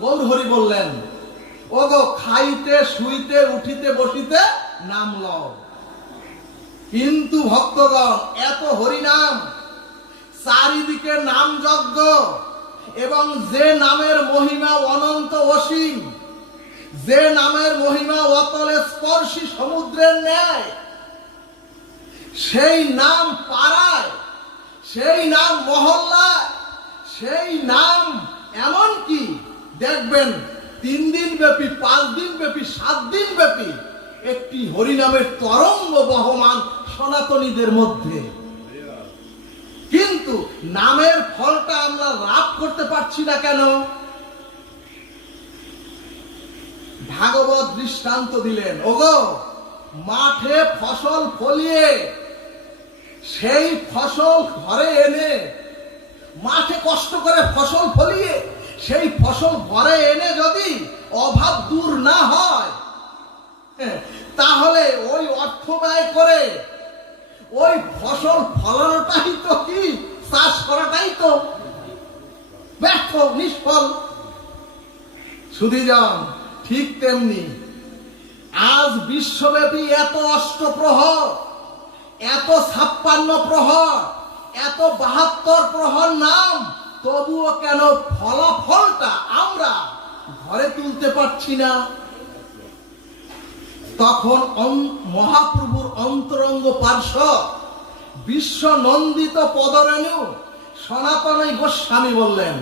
গৌরহরি বললেন ও গো খাইতে, শুইতে, উঠিতে, বসিতে নাম লও। কিন্তু ভক্তগণ, এত হরিনাম, চারিদিকে নাম যজ্ঞ, এবং যে নামের মহিমা অনন্ত অসীম, যে নামের মহিমা অতলে স্পর্শী সমুদ্রের ন্যায়, সেই নাম পাড়ায়, সেই নাম মহল্লায়, সেই নাম এমন কি দেখবেন তিন দিন ব্যাপী পাঁচ দিন ব্যাপী সাত দিন ব্যাপী একটি হরিনামের তরঙ্গ বহমান সনাতনীদের মধ্যে। কিন্তু নামের ফলটা আমরা লাভ করতে পারছি না কেন? ভাগবত দৃষ্টান্ত দিলেন, ওগো, মাঠে ফসল ফলিয়ে, সেই ফসল ঘরে এনে মাঠে কষ্ট করে ফসল ফলিয়ে সেই ফসল ঘরে এনে যদি অভাব দূর না হয় হ্যাঁ, তাহলে ওই অর্থ ব্যয় করে ওই ফসল ফলানোটাই তো কি? চাষ করাটাই তো ব্যর্থ নিষ্ফল। সুধীজন ঠিক তেমনি আজ বিশ্বব্যাপী এত অষ্টপ্রহর এত ছাপ্পান্ন প্রহর এত বাহাত্তর প্রহর নাম তবুও কেন ফলাফলটা আমরা ঘরে তুলতে পারছি না? তখন মহাপ্রভুর অন্তরঙ্গ পার্শ্ব বিশ্ব নন্দিত পদরেণু সনাতনী গোস্বামী বললেন,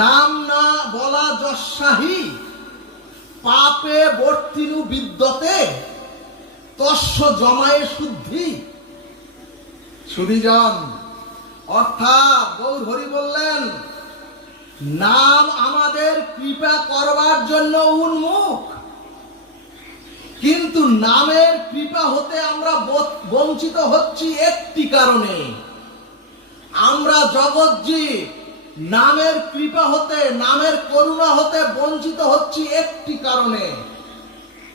নাম না বলা যশাহী, পাপে বর্তিনু বিদ্যতে, তস্য জমায়ে শুদ্ধি। সুধীজন অর্থাৎ গৌর হরি বললেন, নাম আমাদের কৃপা করবার জন্য উন্মুখ। কিন্তু নামের কৃপা হতে আমরা বঞ্চিত হচ্ছি একটি কারণে। আমরা জগৎজীব নামের কৃপা হতে, নামের করুণা হতে বঞ্চিত হচ্ছি একটি কারণে।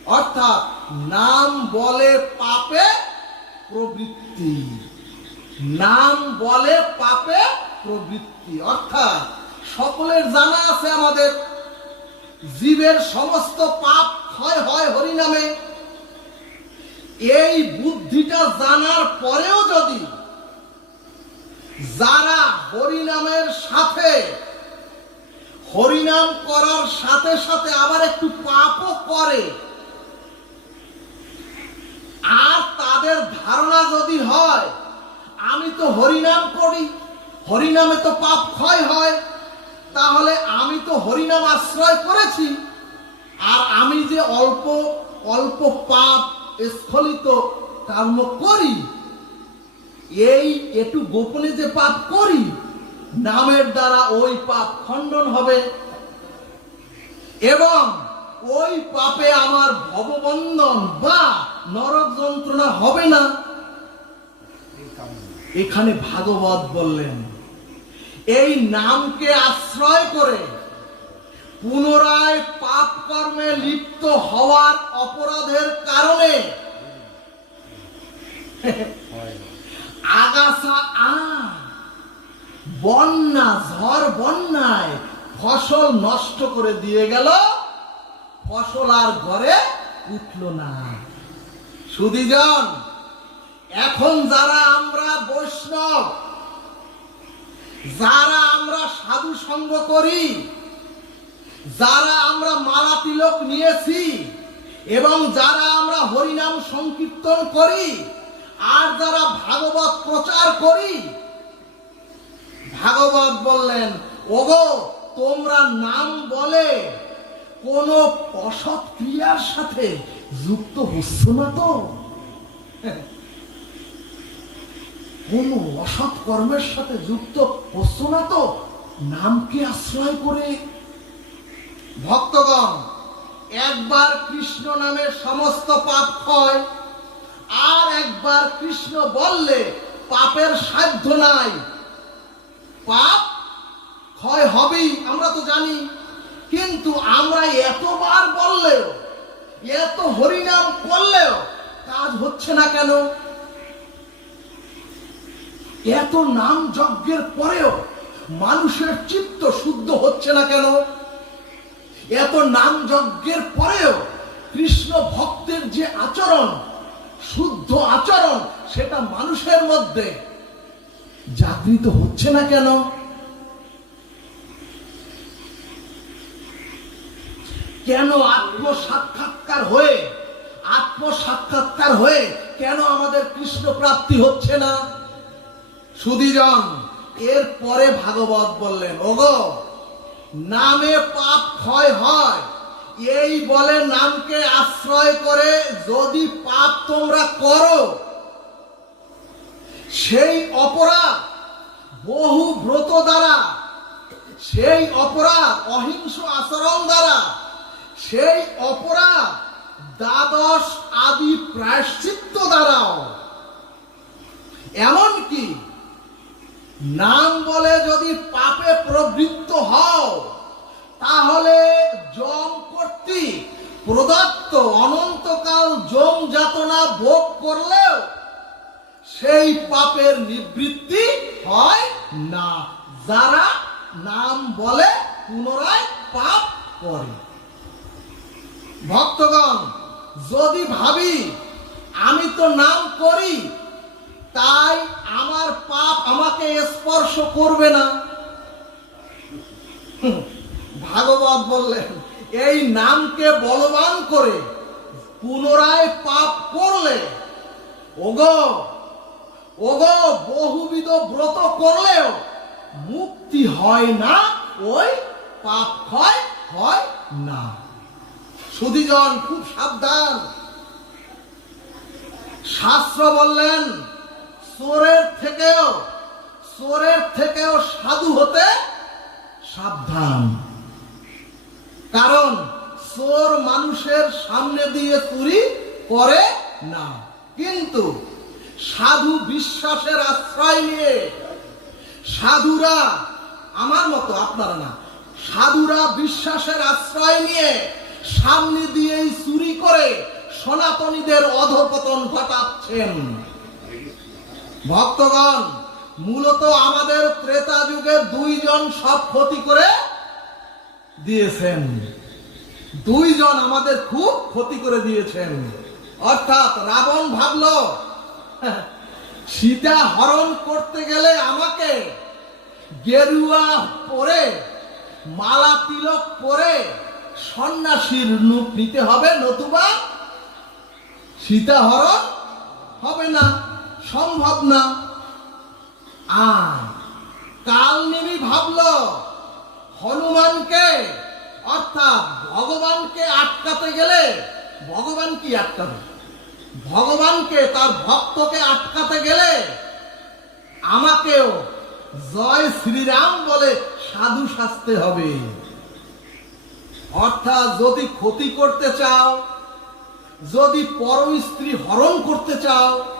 অর্থাৎ নাম বলে পাপে প্রবৃত্তি। নাম বলে পাপে প্রবৃত্তি। অর্থাৎ সকলের জানা আছে আমাদের, জীবের সমস্ত পাপ ক্ষয় হয় হরিনামে। এই বুদ্ধিটা জানার পরেও যদি যারা হরিনামের সাথে, হরিনাম করার সাথে সাথে আবার একটু পাপও করে, আর তাদের ধারণা যদি হয় আমি তো হরিনাম করি, হরিনামে তো পাপ ক্ষয় হয়, তাহলে আমি তো হরিনাম আশ্রয় করেছি, আর আমি যে অল্প অল্প পাপ স্খলিত কর্ম করি, এই একটু গোপনে যে পাপ করি, নামের দ্বারা ওই পাপ খণ্ডন হবে। এবং ওই পাপে আমার ভববন্ধন বা নরক যন্ত্রণা হবে না। এখানে ভাগবত বললেন, এই নামকে আশ্রয় করে পুনরায় পাপ কর্মে লিপ্ত হওয়ার অপরাধের কারণে আগাছা আ বন্যা, ঝড় বন্যায় ফসল নষ্ট করে দিয়ে গেল, ফসল আর ঘরে উঠল না। সুদীজন এখন যারা আমরা যারা আমরা সাধু সঙ্গ করি, যারা আমরা মালা তিলক নিয়েছি, এবং যারা আমরা হরিনাম সংকীর্তন করি, আর যারা ভাগবত প্রচার করি, ভাগবত বললেন, ওগো, তোমরা নাম বলে কোন অসৎ ক্রিয়ার সাথে যুক্ত হচ্ছ না তো? কোন অসৎ কর্মের সাথে যুক্ত হচ্ছ না তো? নামকে আশ্রয় করে। ভক্তগণ, একবার কৃষ্ণ নামে সমস্ত পাপ ক্ষয়, আর একবার কৃষ্ণ বললে পাপের সাধ্য নাই। পাপ ক্ষয় হবেই, আমরা তো জানি। কিন্তু আমরা এতবার বললেও, এত হরিনাম করলেও কাজ হচ্ছে না কেন? এত নাম যজ্ঞের পরেও মানুষের চিত্ত শুদ্ধ হচ্ছে না কেন? এত নাম যজ্ঞের পরেও কৃষ্ণ ভক্তের যে আচরণ, শুদ্ধ আচরণ, সেটা মানুষের মধ্যে জাগৃত হচ্ছে না কেন? কেন আত্ম সাক্ষাৎকার হয়ে আত্ম সাক্ষাৎকার হয়ে কেন আমাদের কৃষ্ণ প্রাপ্তি হচ্ছে না? সুদীজন এর পরে ভাগবত বললেন, ওগো, নামে পাপ ক্ষয় হয়। এই বলে নামকে আশ্রয় করে যদি পাপ তোমরা করো, সেই অপরাধ বহু ব্রত দ্বারা, সেই অপরাধ অহিংস আচরণ দ্বারা, সেই অপরাধ দ্বাদশ আদি প্রায়শ্চিত্ত দ্বারাও। এমনকি নাম বলে যদি পাপে প্রবৃত্ত হও, তাহলে জম কর্তৃক প্রদত্ত অনন্তকাল জম যাতনা ভোগ করলেও সেই পাপের নিবৃত্তি হয় না। যারা নাম বলে পুনরায় পাপ করে। ভক্তগণ, যদি ভাবি, আমি তো নাম করি, তাই আমার পাপ আমাকে স্পর্শ করবে না। ভাগবত বললেন, এই নামকে বলবান করে পুনরায় পাপ করলে, ওগো ওগো, বহুবিধ ব্রত করলেও মুক্তি হয় না, ওই পাপ ক্ষয় হয় না। সুদীজন খুব সাবধান। শাস্ত্র বললেন চোরের থেকেও চোরের থেকেও সাধু হতে সাবধান। কারণ চোর মানুষের সামনে দিয়ে চুরি করে না। কিন্তু সাধু বিশ্বাসের আশ্রয় নিয়ে সাধুরা, আমার মতো আপনারা না, সাধুরা বিশ্বাসের আশ্রয় নিয়ে সামনে দিয়েই চুরি করে সনাতনীদের অধপতন ঘটাচ্ছেন। ভক্তগণ, মূলত আমাদের ত্রেতা যুগে দুইজন সব ক্ষতি করে দিয়েছেন। দুইজন আমাদের খুব ক্ষতি করে দিয়েছেন। অর্থাৎ রাবণ ভাবল, সীতা হরণ করতে গেলে আমাকে গেরুয়া পরে, মালা তিলক পরে সন্ন্যাসীর রূপ নিতে হবে, নতুবা সীতা হরণ হবে না। সম্ভব না আর কালনেমি ভাবলো, হনুমানকে, অর্থাৎ ভগবানকে আটকাতে গেলে ভগবান কি আটকাবে? ভগবানকে, তার ভক্তকে আটকাতে গেলে আমাকেও জয় শ্রীরাম বলে সাধু সাজতে হবে। অর্থাৎ যদি ক্ষতি করতে চাও, যদি পরম স্ত্রী হরণ করতে চাও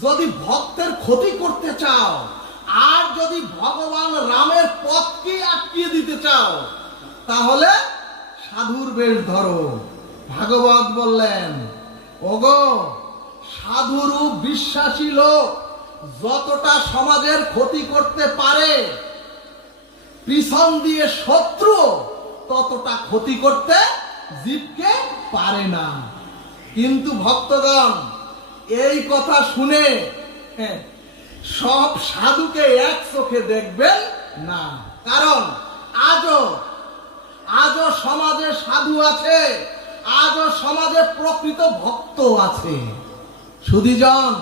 যদি ভক্তের ক্ষতি করতে চাও, আর যদি ভগবান রামের পথকে আটকিয়ে দিতে চাও, তাহলে সাধুর বেশ ধরো। ভাগবত বললেন, ওগো, সাধুরূপ বিশ্বাসী লোক যতটা সমাজের ক্ষতি করতে পারে, পিছন দিয়ে শত্রু ততটা ক্ষতি করতে জীবকে পারে না। কিন্তু ভক্তগণ এই কথা শুনে হ্যাঁ, সব সাধুকে এক চোখে দেখবেন না। কারণ আজও আজও সমাজে সাধু আছে আজও সমাজে প্রকৃত ভক্ত আছে। সুদীজন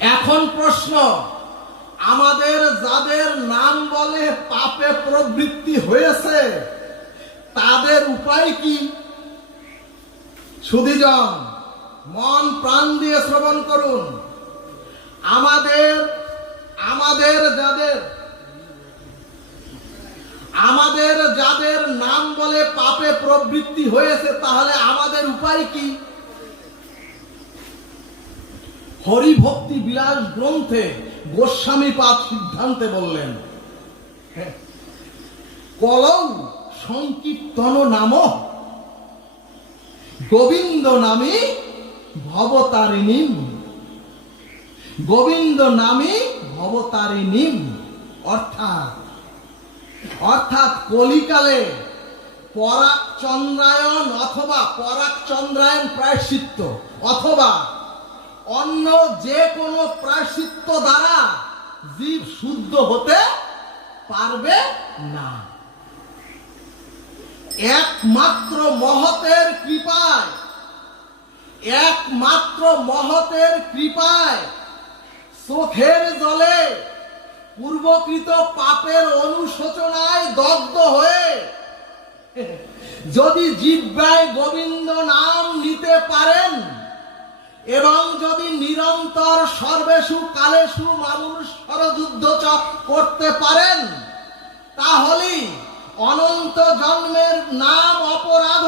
এখন প্রশ্ন আমাদের যাদের নাম বলে পাপে প্রবৃত্তি হয়েছে তাদের উপায় কি? সুদীজন মন প্রাণ দিয়ে শ্রবণ করুন। আমাদের আমাদের যাদের আমাদের যাদের নাম বলে পাপে প্রবৃত্তি হয়েছে তাহলে আমাদের উপায় কি? হরিভক্তি বিলাস গ্রন্থে গোস্বামী পাদ সিদ্ধান্তে বললেন হ্যাঁ, কলৌ সংকীর্তন নাম গোবিন্দ নামী ভবতারিণী গোবিন্দ নামী ভবতারিণী অর্থাৎ অর্থাৎ কলিকালে পরাগ চন্দ্রায়ন অথবা পরাগ চন্দ্রায়ন প্রায়শ্চিত্ত। অথবা অন্য যে কোনো প্রায়শ্চিত্ত দ্বারা জীব শুদ্ধ হতে পারবে না। একমাত্র মহতের কৃপায় একমাত্র মহতের কৃপায় চোখের জলে পূর্বকৃত পাপের অনুশোচনায় দগ্ধ হয়ে যদি জিব্বায় গোবিন্দ নাম নিতে পারেন এবং যদি নিরন্তর সর্বেশু কালেশু মানুষ সরযুদ্ধ চ- করতে পারেন, তাহলেই অনন্ত জন্মের নাম অপরাধ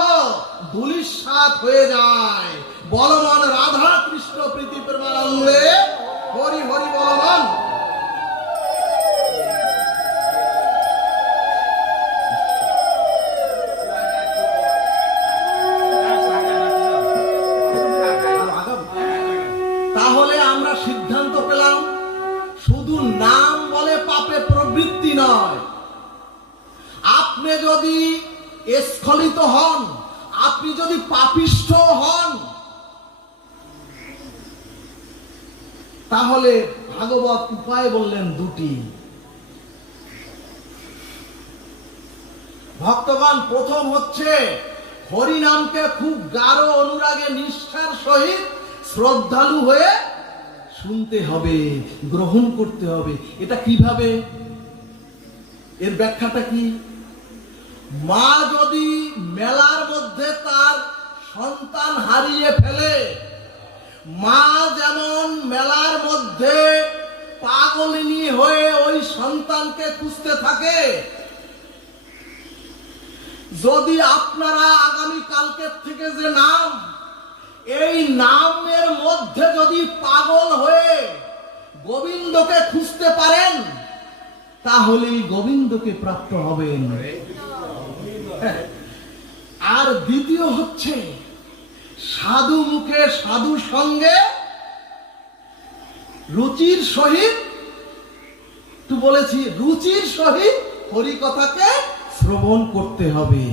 ধুলিসাত হয়ে যায়। বলমান রাধা কৃষ্ণ প্রীতি প্রেমানন্দে হরি হরি বলবান। তাহলে ভাগবত উপায় বললেন দুটি। ভক্তগণ, প্রথম হচ্ছে, হরিনামকে খুব গাঢ় অনুরাগে নিষ্ঠার সহিত শ্রদ্ধালু হয়ে শুনতে হবে, গ্রহণ করতে হবে। এটা কীভাবে? এর ব্যাখ্যাটা কি? মা যদি মেলার মধ্যে তার সন্তান হারিয়ে ফেলে মা যেমন মেলার মধ্যে পাগলিনী হয়ে ওই সন্তানকে খুঁজতে থাকে যদি আপনারা আগামী কালকের থেকে যে নাম এই নামের মধ্যে যদি পাগল হয়ে গোবিন্দকে খুঁজতে পারেন তাহলেই গোবিন্দকে প্রাপ্ত হবেন। আর। দ্বিতীয় হচ্ছে সাধু মুখে সাধু সঙ্গে রুচির সহিত তু বলেছি রুচির সহিত হরিকথাকে শ্রবণ করতে হবে।